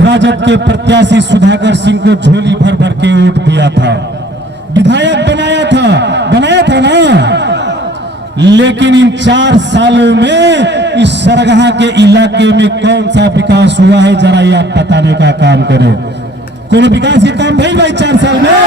राजद के प्रत्याशी सुधाकर सिंह को झोली भर भर के वोट दिया था, विधायक बनाया था ना। लेकिन इन 4 सालों में इस सरगहा के इलाके में कौन सा विकास हुआ है, जरा ये आप बताने का काम करें। कोई विकास ही काम भाई 4 साल में?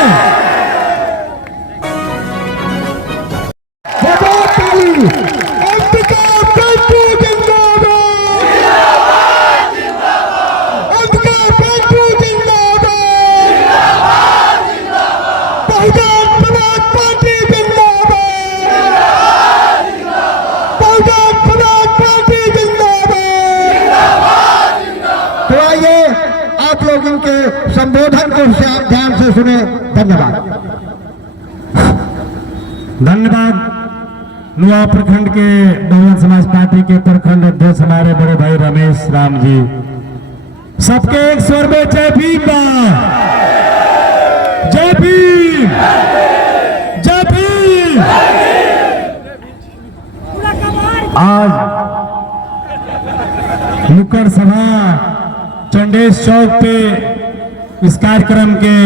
संबोधन को आप ध्यान से सुने। धन्यवाद। नुआ प्रखंड के बहुजन समाज पार्टी के प्रखंड अध्यक्ष हमारे बड़े भाई रमेश राम जी, सबके एक स्वर में जय भीम, जय भीम, जय भीम। आज नुक्कड़ सभा चंडेश चौक पे इस कार्यक्रम के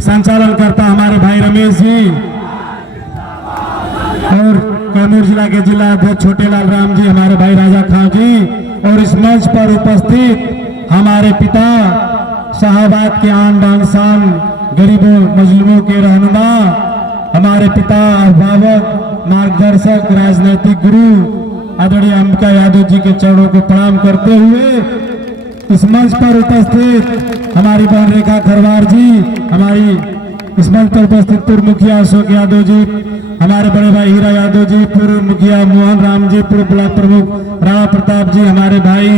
संचालन करता हमारे भाई रमेश जी और कैमूर जिला के जिला अध्यक्ष छोटेलाल राम जी, हमारे भाई राजा खां जी, और इस मंच पर उपस्थित हमारे पिता शाहबाद के आन बान शान गरीबों मजलूमों के रहनुमा, हमारे पिता अभिभावक मार्गदर्शक राजनैतिक गुरु आदरणीय अंबिका यादव जी के चरणों को प्रणाम करते हुए इस मंच पर उपस्थित हमारी बहन रेखा खरवार जी, हमारी इस मंच पर उपस्थित पूर्व मुखिया अशोक यादव जी, हमारे बड़े भाई हीरा यादव जी, पूर्व मुखिया मोहन राम जी, पूर्व ब्लॉक प्रमुख राणा प्रताप जी, हमारे भाई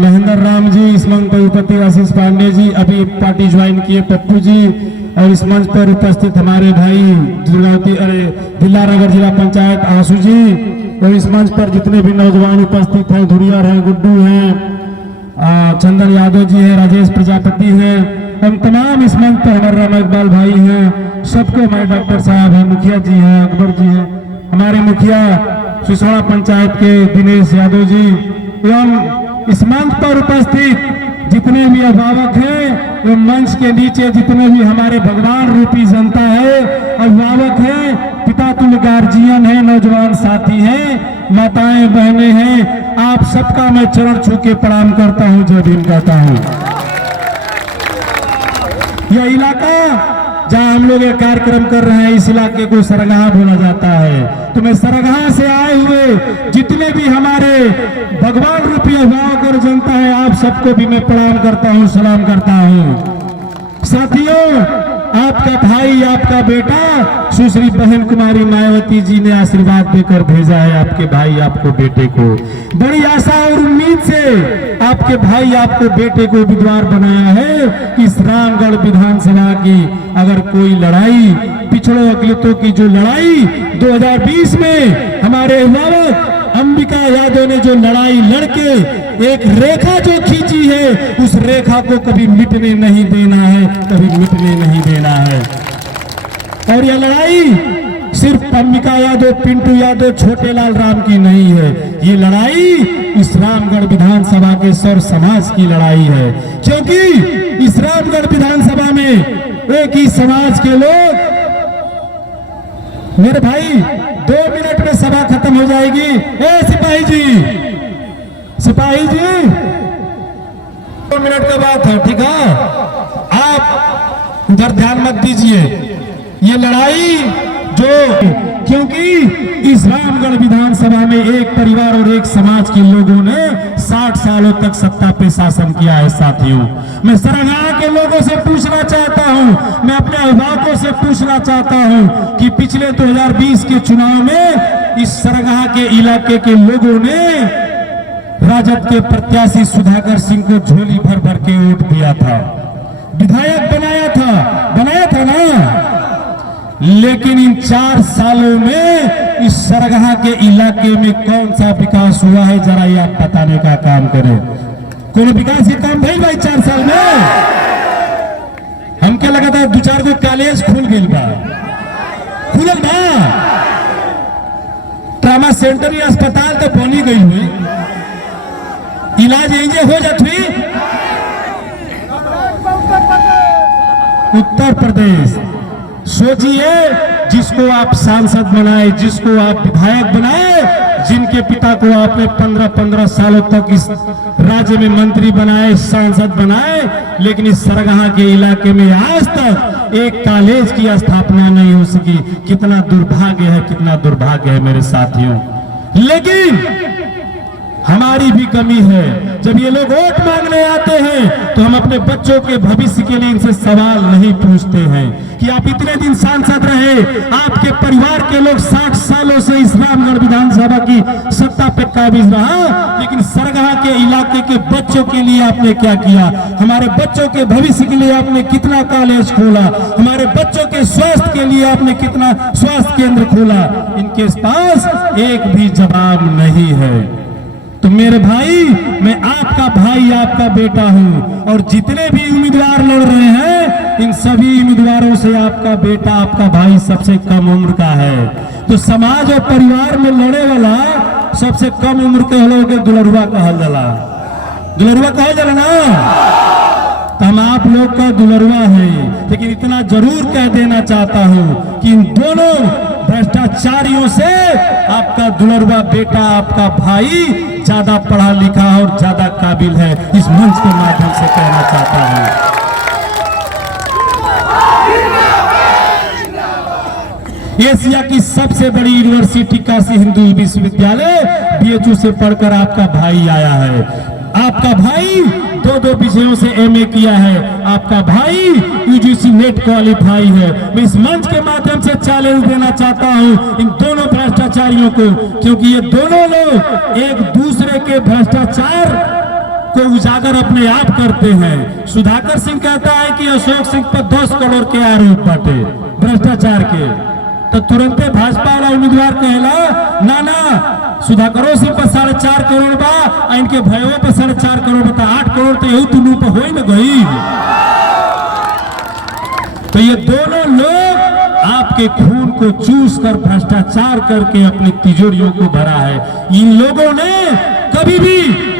महेंद्र राम जी, इस मंच पर उपस्थित आशीष पांडे जी, अभी पार्टी ज्वाइन किए पप्पू जी, और इस मंच पर उपस्थित हमारे भाई दिल्लानगर जिला पंचायत आंसू जी, और इस मंच पर जितने भी नौजवान उपस्थित हैं, धुरियार हैं, गुड्डू हैं, चंदन यादव जी हैं, राजेश प्रजापति हैं, हम तमाम इस मंच पर हमारे राम इकबाल भाई हैं, सबको हमारे डॉक्टर साहब हैं, मुखिया जी हैं, अकबर जी हैं, हमारे मुखिया सिसोड़ा पंचायत के दिनेश यादव जी, एवं इस मंच पर उपस्थित जितने भी अभिभावक हैं, एवं मंच के नीचे जितने भी हमारे भगवान रूपी जनता है, अभिभावक हैं, पिता तुल्य गार्जियन है, नौजवान साथी हैं, माताएं बहनें हैं, आप सबका मैं चरण छू के प्रणाम करता हूं, जय भीम कहता हूं। यह इलाका जहां हम लोग एक कार्यक्रम कर रहे हैं, इस इलाके को सरगहा बोला जाता है। तो मैं सरगहा से आए हुए जितने भी हमारे भगवान रूपी अभिभावक और जनता है, आप सबको भी मैं प्रणाम करता हूं, सलाम करता हूं। साथियों, आपका भाई, आपका बेटा सुश्री बहन कुमारी मायावती जी ने आशीर्वाद देकर भेजा है आपके भाई, आपको बेटे को। बड़ी आशा और उम्मीद से आपके भाई, आपको बेटे को उम्मीदवार बनाया है। इस रामगढ़ विधानसभा की अगर कोई लड़ाई, पिछड़ों दलितों की जो लड़ाई 2020 में हमारे अभिभावक अंबिका यादव ने जो लड़ाई लड़के एक रेखा जो खींची है, उस रेखा को कभी मिटने नहीं देना है, कभी मिटने नहीं देना है। और यह लड़ाई सिर्फ अंबिका यादव, पिंटू यादव, छोटेलाल राम की नहीं है, ये लड़ाई इस रामगढ़ विधानसभा के सर्व समाज की लड़ाई है। क्योंकि इस रामगढ़ विधानसभा में एक ही समाज के लोग, मेरे भाई 2 मिनट में सभा खत्म हो जाएगी। ए सिपाही जी, सिपाही जी 2 मिनट का बात है, ठीक है? आप उधर ध्यान मत दीजिए। ये लड़ाई जो, क्योंकि इस रामगढ़ विधानसभा में एक परिवार और एक समाज के लोगों ने 60 सालों तक सत्ता पे शासन किया है। साथियों, मैं सरगहा के लोगों से पूछना चाहता हूं, मैं अपने अभिभावकों से पूछना चाहता हूं कि पिछले 2020 के चुनाव में इस सरगहा के इलाके के लोगों ने राजद के प्रत्याशी सुधाकर सिंह को झोली भर भर के वोट दिया था, विधायक बनाया था ना। लेकिन इन 4 सालों में इस सरगहा के इलाके में कौन सा विकास हुआ है, जरा ये आप बताने का काम करें। कोई विकास ये काम भाई 4 साल में? हमके लगा था 2-4 गो कॉलेज खुल गई बा, खुलल बा। अपना सेंटरी अस्पताल तो बनी गई हुई, इलाज यही हो जात हुई। उत्तर प्रदेश, सोचिए, जिसको आप सांसद बनाए, जिसको आप विधायक बनाए, जिनके पिता को आपने 15-15 सालों तक इस राज्य में मंत्री बनाए, सांसद बनाए, लेकिन इस सरगहा के इलाके में आज तक एक कॉलेज की स्थापना नहीं हो सकी। कितना दुर्भाग्य है, कितना दुर्भाग्य है मेरे साथियों। लेकिन हमारी भी कमी है। जब ये लोग वोट मांगने आते हैं तो हम अपने बच्चों के भविष्य के लिए इनसे सवाल नहीं पूछते हैं कि आप इतने दिन सांसद रहे, आपके परिवार के लोग 60 सालों से इस रामगढ़ विधानसभा की सत्ता पे काबिज रहा, लेकिन सरगहा के इलाके के बच्चों के लिए आपने क्या किया? हमारे बच्चों के भविष्य के लिए आपने कितना कॉलेज खोला? हमारे बच्चों के स्वास्थ्य के लिए आपने कितना स्वास्थ्य केंद्र खोला? इनके पास एक भी जवाब नहीं है। तो मेरे भाई, मैं आपका भाई, आपका बेटा हूं, और जितने भी उम्मीदवार लड़ रहे हैं, इन सभी उम्मीदवारों से आपका बेटा, आपका भाई सबसे कम उम्र का है। तो समाज और परिवार में लड़े वाला सबसे कम उम्र के लोग दुलरुआ कहल जाला, दुलरुआ कहल जाला ना। तो हम आप लोग का दुलरुआ है, लेकिन इतना जरूर कह देना चाहता हूं कि इन दोनों भ्रष्टाचारियों से आपका दुलरुआ बेटा, आपका भाई ज्यादा पढ़ा लिखा और ज्यादा काबिल है। इस मंच के माध्यम से कहना चाहता हूं। एशिया की सबसे बड़ी यूनिवर्सिटी काशी हिंदू विश्वविद्यालय बीएचयू से पढ़कर आपका भाई आया है। आपका भाई 2 विषयों से एमए किया है। आपका भाई यूजीसी नेट क्वालिफाई है। मैं इस मंच के माध्यम से चैलेंज देना चाहता हूं इन दोनों भ्रष्टाचारियों को, क्योंकि ये दोनों लोग एक दूसरे के भ्रष्टाचार को उजागर अपने आप करते हैं। सुधाकर सिंह कहता है कि अशोक सिंह पर 10 करोड़ के आरोप बाटे भ्रष्टाचार के, तो तुरंत भाजपा वाला उम्मीदवार कहला ना ना, सुधाकरो सिंह पर 4.5 करोड़ बा, इनके भयो पर 4.5 करोड़ बता, 8 करोड़ तो यही तुलू पर हो न गई। तो ये दोनों लोग आपके खून को चूस कर भ्रष्टाचार करके अपनी तिजोरियों को भरा है। इन लोगों ने कभी भी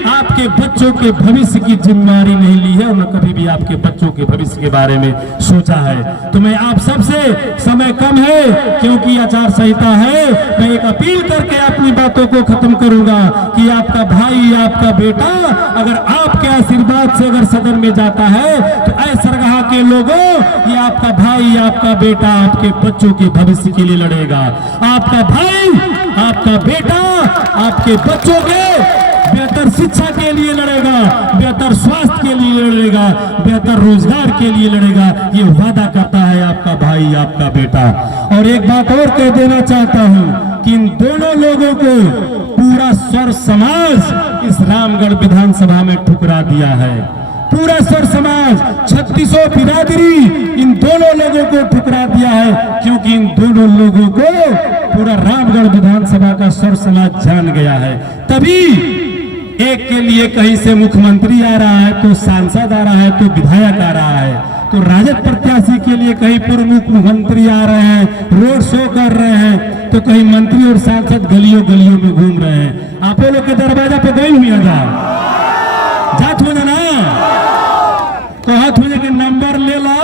आपके बच्चों के भविष्य की जिम्मेदारी नहीं ली है और न कभी भी आपके बच्चों के भविष्य के बारे में सोचा है। तो मैं आप सबसे, समय कम है क्योंकि आचार संहिता है, मैं एक अपील करके अपनी बातों को खत्म करूंगा कि आपका भाई, आपका बेटा अगर आपके आशीर्वाद से अगर सदन में जाता है तो ऐ सरगहा के लोगों, ये आपका भाई, आपका बेटा आपके बच्चों के भविष्य के लिए लड़ेगा। आपका भाई, आपका बेटा आपके बच्चों के बेहतर शिक्षा के लिए लड़ेगा, बेहतर स्वास्थ्य के लिए लड़ेगा, बेहतर रोजगार के लिए लड़ेगा। ये वादा करता है आपका भाई, आपका बेटा। और एक बात और कह देना चाहता हूं कि इन दोनों लोगों को पूरा स्वर समाज इस रामगढ़ विधानसभा में ठुकरा दिया है। पूरा स्वर समाज, 3600 बिरादरी इन दोनों लोगों को ठुकरा दिया है, क्योंकि इन दोनों लोगों को पूरा रामगढ़ विधानसभा का स्वर समाज जान गया है। तभी एक के लिए कहीं से मुख्यमंत्री आ रहा है, तो सांसद आ रहा है, तो विधायक आ रहा है, तो राजद प्रत्याशी के लिए कहीं पूर्व मुख्यमंत्री आ रहे हैं, रोड शो कर रहे हैं, तो कहीं मंत्री और सांसद गलियों गलियों में घूम रहे हैं। आप लोग के दरवाजा पे गई हुई जात हो जाना, कहत हो कि नंबर ले ला,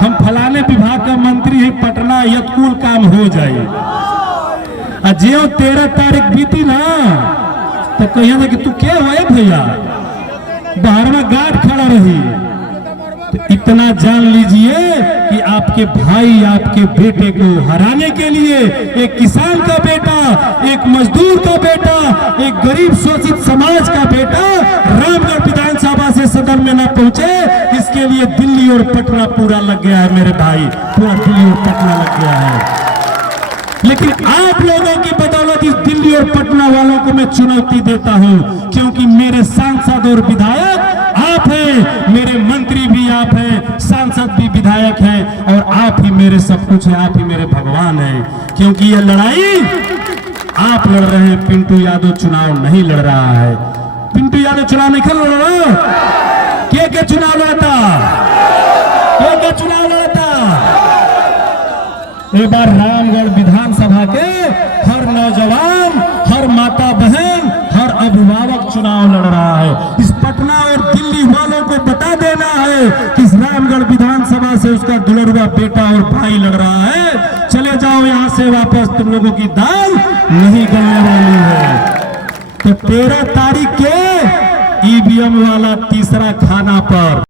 हम फलाने विभाग का मंत्री है पटना, यह कुल काम हो जाए। जो 13 तारीख बीती ना, तो कहिए कि तू क्या हुआ भैया, बाहर में गार्ड खड़ा रही। तो इतना जान लीजिए कि आपके भाई, आपके बेटे को हराने के लिए एक किसान का बेटा, एक मजदूर का बेटा, एक गरीब शोषित समाज का बेटा रामगढ़ विधानसभा से सदन में न पहुंचे, इसके लिए दिल्ली और पटना पूरा लग गया है मेरे भाई, पूरा दिल्ली और पटना लग गया है। लेकिन आप लोगों की बदौलत इस दिल्ली और पटना वालों को मैं चुनौती देता हूं, क्योंकि मेरे सांसद और विधायक आप हैं, मेरे मंत्री भी आप हैं, सांसद भी विधायक हैं, और आप ही मेरे सब कुछ हैं, आप ही मेरे भगवान हैं। क्योंकि ये लड़ाई आप लड़ रहे हैं, पिंटू यादव चुनाव नहीं लड़ रहा है। पिंटू यादव चुनाव नहीं लड़ रहा, क्या चुनाव लड़ता, क्या चुनाव लड़ता। एक बार रामगढ़ विधानसभा के हर नौजवान, हर रहा है। इस पटना और दिल्ली वालों को बता देना है कि इस रामगढ़ विधानसभा से उसका दुलरुआ बेटा और भाई लग रहा है। चले जाओ यहाँ से वापस, तुम लोगों की दाल नहीं गलने वाली है। तो 13 तारीख के ईवीएम वाला तीसरा खाना पर